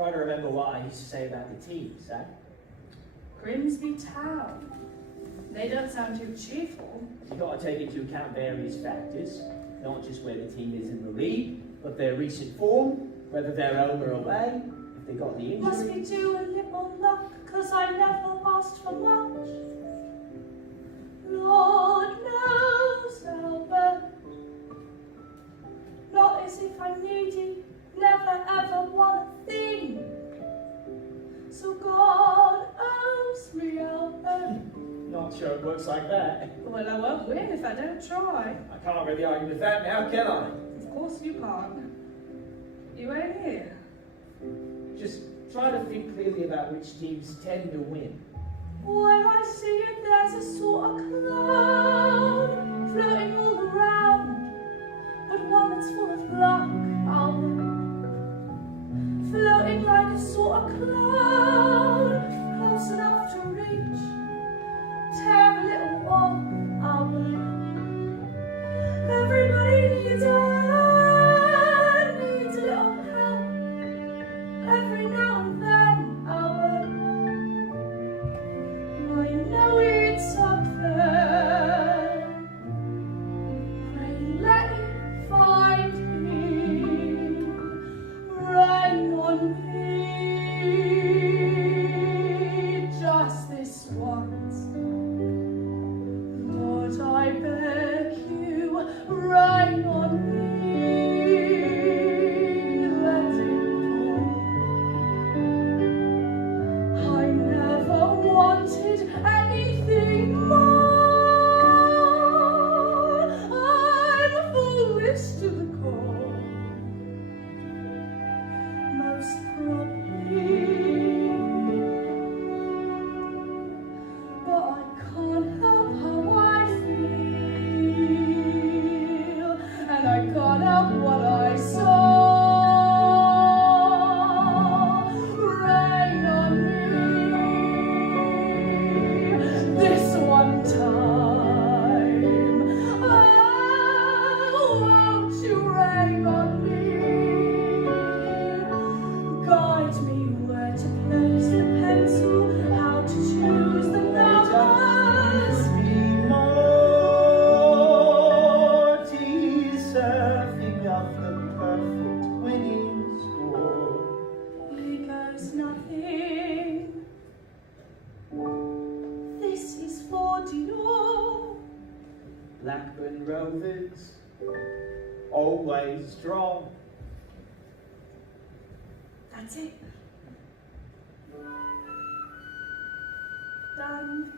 Try to remember what I used to say about the teams, eh? Grimsby Town. They don't sound too cheerful. You've got to take into account various factors, not just where the team is in the league, but their recent form, whether they're home or away, if they got the injury. Must be due a little luck, 'cause I never asked for much. Lord knows, Albert, not as if I'm needy, never ever want a thing. So God owes me, Albert. Not sure it works like that. Well, I won't win if I don't try. I can't really argue with that now, can I? Of course you can't. You ain't here. Just try to think clearly about which teams tend to win. Where I see it, there's a sort of cloud floating all around, but one that's full of luck, Albert. Floating like a sort of cloud, close enough to reach. Tear a little walk, Albert. Everybody needs a hand, needs a little help. Every now and then, Albert. I know it's something. Pray let it find me. Rain on me. Just this once. Lord, I beg you, rain on me. Let it pour. I never wanted anything more. I'm foolish to the core. Most probably. But I can't help how I feel. And I can't help what I saw. Rain on me. This one time. Oh, won't you rain on me? Guide me where to place the pencil, how to choose the numbers. Be Morty surfing off the perfect winning score. Here goes nothing. This is for Dior. Blackburn Rovers, always strong. That's it. Done.